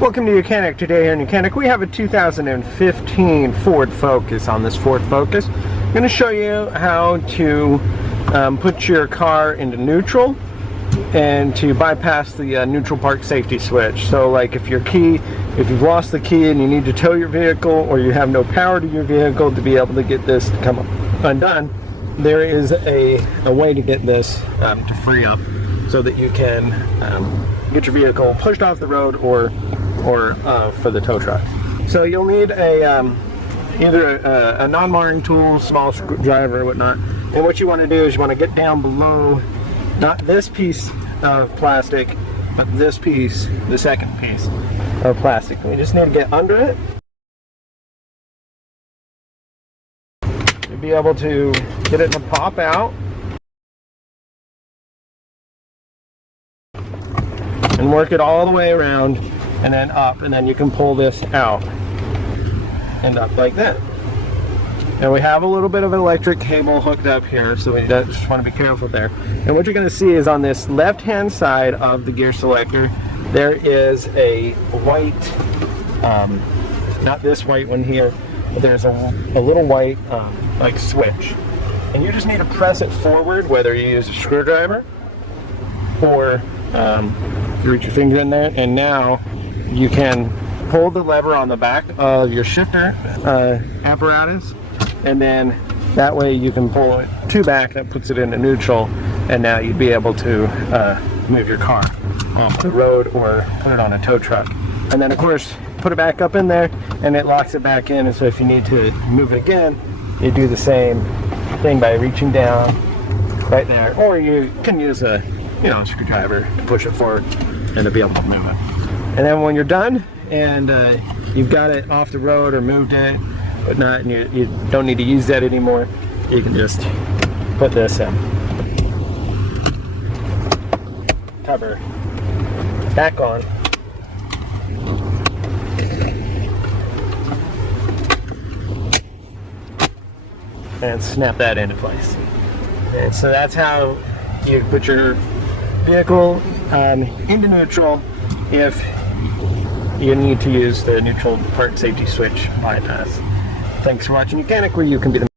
Welcome to YOUCANIC. Today here in YOUCANIC we have a 2015 Ford Focus. On this Ford Focus, I'm going to show you how to put your car into neutral and to bypass the neutral park safety switch. So like if you've lost the key and you need to tow your vehicle, or you have no power to your vehicle to be able to get this to come undone, there is a way to get this to free up so that you can get your vehicle pushed off the road or for the tow truck. So you'll need either a non-marring tool, small screwdriver or whatnot. And what you want to do is you want to get down below, not this piece of plastic, but this piece, the second piece of plastic. We just need to get under it. You'll be able to get it to pop out. And work it all the way around and then up, and then you can pull this out and up like that. And we have a little bit of an electric cable hooked up here, so we just want to be careful there. And what you're going to see is on this left hand side of the gear selector there is a white, not this white one here, but there's a little white like switch, and you just need to press it forward, whether you use a screwdriver or you reach your finger in there, and now you can pull the lever on the back of your shifter apparatus, and then that way you can pull it to back. That puts it into neutral, and now you'd be able to move your car off the road or put it on a tow truck. And then of course put it back up in there and it locks it back in, and so if you need to move it again, you do the same thing by reaching down right there, or you can use a screwdriver to push it forward and to be able to move it. And then when you're done and you've got it off the road or moved it, but not, and you don't need to use that anymore, you can just put this cover back on, and snap that into place. And so that's how you put your vehicle into neutral if you need to use the neutral park safety switch bypass. Thanks for watching YOUCANIC, where you can be the